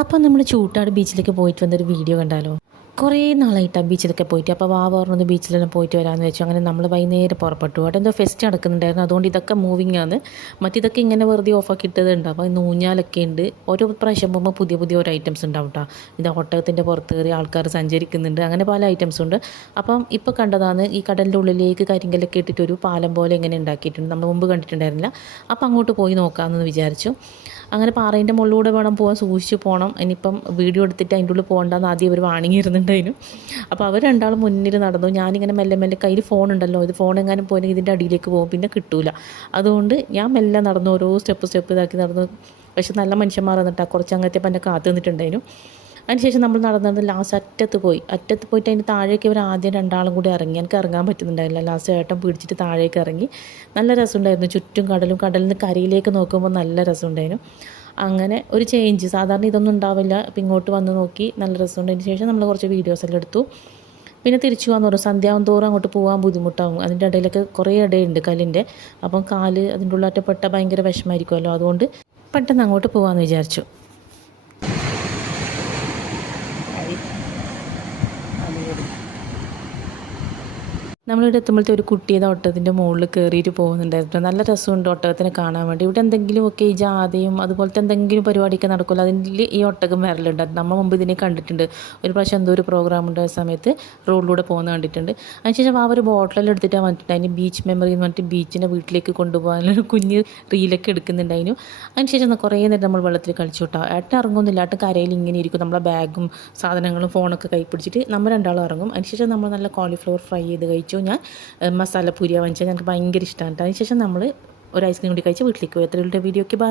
അപ്പോൾ നമ്മൾ ചൂട്ടാട് ബീച്ചിലേക്ക് പോയിട്ട് വന്നൊരു വീഡിയോ കണ്ടാലോ. കുറേ നാളായിട്ടാണ് ബീച്ചിലൊക്കെ പോയിട്ട്. അപ്പോൾ പറഞ്ഞത് ബീച്ചിലെല്ലാം പോയിട്ട് വരാമെന്ന് വെച്ചു. അങ്ങനെ നമ്മൾ വൈകുന്നേരം പുറപ്പെട്ടു. അവിടെ എന്തോ ഫെസ്റ്റ് നടക്കുന്നുണ്ടായിരുന്നു. അതുകൊണ്ട് ഇതൊക്കെ മൂവിങ് ആണ്. മറ്റിതൊക്കെ ഇങ്ങനെ വെറുതെ ഓഫാക്കി ഇട്ടതുണ്ട്. അപ്പോൾ ഇന്ന് ഊഞ്ഞാലൊക്കെ ഉണ്ട്. ഓരോ പ്രാവശ്യം പോകുമ്പോൾ പുതിയ പുതിയ ഓരോ ഐറ്റംസ് ഉണ്ടാവും കേട്ടോ. ഇത് ഒട്ടകത്തിൻ്റെ പുറത്ത് കയറി ആൾക്കാർ സഞ്ചരിക്കുന്നുണ്ട്. അങ്ങനെ പല ഐറ്റംസ് ഉണ്ട്. അപ്പം ഇപ്പോൾ കണ്ടതാണ് ഈ കടലിൻ്റെ ഉള്ളിലേക്ക് കരിങ്കല്ലൊക്കെ ഇട്ടിട്ടൊരു പാലം പോലെ ഇങ്ങനെ ഉണ്ടാക്കിയിട്ടുണ്ട്. നമ്മൾ മുമ്പ് കണ്ടിട്ടുണ്ടായിരുന്നില്ല. അപ്പോൾ അങ്ങോട്ട് പോയി നോക്കാമെന്ന് വിചാരിച്ചു. അങ്ങനെ പാറേൻ്റെ മുകളിലൂടെ വേണം പോകാൻ, സൂക്ഷിച്ച് പോകണം. ഇനിയിപ്പം വീഡിയോ എടുത്തിട്ട് അതിൻ്റെ ഉള്ളിൽ പോകണ്ടെന്ന് ആദ്യം അവർ വാണിങ്ങിയിരുന്നുണ്ടായിരുന്നു. അപ്പോൾ അവർ രണ്ടാളും മുന്നിൽ നടന്നു. ഞാനിങ്ങനെ മെല്ലെ മെല്ലെ, കയ്യിൽ ഫോൺ ഉണ്ടല്ലോ, ഇത് ഫോൺ എങ്ങാനും പോയെങ്കിൽ ഇതിൻ്റെ അടിയിലേക്ക് പോകും, പിന്നെ കിട്ടൂല. അതുകൊണ്ട് ഞാൻ മെല്ലെ നടന്നു, ഓരോ സ്റ്റെപ്പ് ഇതാക്കി നടന്നു. പക്ഷെ നല്ല മനുഷ്യന്മാർ വന്നിട്ടാണ് കുറച്ച് അങ്ങനത്തെ എന്നെ കാത്തു നിന്നിട്ടുണ്ടായിരുന്നു. അതിനുശേഷം നമ്മൾ നടന്നത് ലാസ്റ്റ് അറ്റത്ത് പോയിട്ട് അതിന് താഴേക്ക് ഇവർ ആദ്യം രണ്ടാളും കൂടി ഇറങ്ങി. എനിക്ക് ഇറങ്ങാൻ പറ്റുന്നുണ്ടായില്ല. ലാസ്റ്റ് ഏട്ടൻ പിടിച്ചിട്ട് താഴേക്ക് ഇറങ്ങി. നല്ല രസമുണ്ടായിരുന്നു. ചുറ്റും കടലിൽ നിന്ന് കരയിലേക്ക് നോക്കുമ്പോൾ നല്ല രസമുണ്ടായിരുന്നു. അങ്ങനെ ഒരു ചേഞ്ച്, സാധാരണ ഇതൊന്നും ഉണ്ടാവില്ല. അപ്പം ഇങ്ങോട്ട് വന്ന് നോക്കി, നല്ല രസമുണ്ട്. അതിന് ശേഷം നമ്മൾ കുറച്ച് വീഡിയോസെല്ലാം എടുത്തു. പിന്നെ തിരിച്ചു പോകാൻ പറഞ്ഞു. സന്ധ്യാവും തോറും അങ്ങോട്ട് പോകാൻ ബുദ്ധിമുട്ടാവും. അതിൻ്റെ ഇടയിലൊക്കെ കുറേ ഇടയുണ്ട് കല്ലിൻ്റെ. അപ്പം കാല് അതിൻ്റെ ഉള്ളിലാറ്റപ്പെട്ട ഭയങ്കര വിഷമമായിരിക്കുമല്ലോ. അതുകൊണ്ട് പെട്ടെന്ന് അങ്ങോട്ട് പോകാമെന്ന് വിചാരിച്ചു. നമ്മളിവിടെ എത്തുമ്പോഴത്തെ ഒരു കുട്ടിയുടെ ഒട്ടകത്തിൻ്റെ മുകളിൽ കയറിയിട്ട് പോകുന്നുണ്ടായിരുന്നു. നല്ല രസമുണ്ട് ഒട്ടകത്തിനെ കാണാൻ വേണ്ടി. ഇവിടെ എന്തെങ്കിലുമൊക്കെ ഈ ജാഥയും അതുപോലത്തെ എന്തെങ്കിലും പരിപാടിയൊക്കെ നടക്കുമല്ലോ, അതിൽ ഈ ഒട്ടകം വരലുണ്ട്. നമ്മൾ മുമ്പ് ഇതിനെ കണ്ടിട്ടുണ്ട്. ഒരു പ്രാവശ്യം എന്തോ ഒരു പ്രോഗ്രാം ഉണ്ടായ സമയത്ത് റോഡിലൂടെ പോകുന്ന കണ്ടിട്ടുണ്ട്. അതിനുശേഷം ആ ഒരു ബോട്ടിലെല്ലാം എടുത്തിട്ടാണ് വന്നിട്ടുണ്ട്. അതിന് ബീച്ച് മെമ്മറി എന്ന് പറഞ്ഞിട്ട് ബീച്ചിനെ വീട്ടിലേക്ക് കൊണ്ടുപോകാനൊരു കുഞ്ഞ് റീലൊക്കെ എടുക്കുന്നുണ്ടായിരുന്നു. അതിനുശേഷം കുറേ നേരം നമ്മൾ വെള്ളത്തിൽ കളിച്ചു കേട്ടോ. ഏട്ടൻ ഇറങ്ങുന്നില്ല. ഏട്ടൻ കരയിൽ ഇങ്ങനെ ഇരിക്കും. നമ്മളെ ബാഗും സാധനങ്ങളും ഫോണൊക്കെ കൈ പിടിച്ചിട്ട് നമ്മൾ രണ്ടാളും ഇറങ്ങും. അതിനുശേഷം നമ്മൾ നല്ല കോളിഫ്ലവർ ഫ്രൈ ചെയ്ത് കഴിച്ചു. ഞാൻ മസാല പൂരിയാണ് വാങ്ങിച്ചത്. ഞങ്ങൾക്ക് ഭയങ്കര ഇഷ്ടമാണ്. അതിനുശേഷം നമ്മൾ ഒരു ഐസ്ക്രീം കൂടി കഴിച്ച് വീട്ടിലേക്ക് പോയി. അത്രയുള്ള വീഡിയോയ്ക്ക് ബൈ.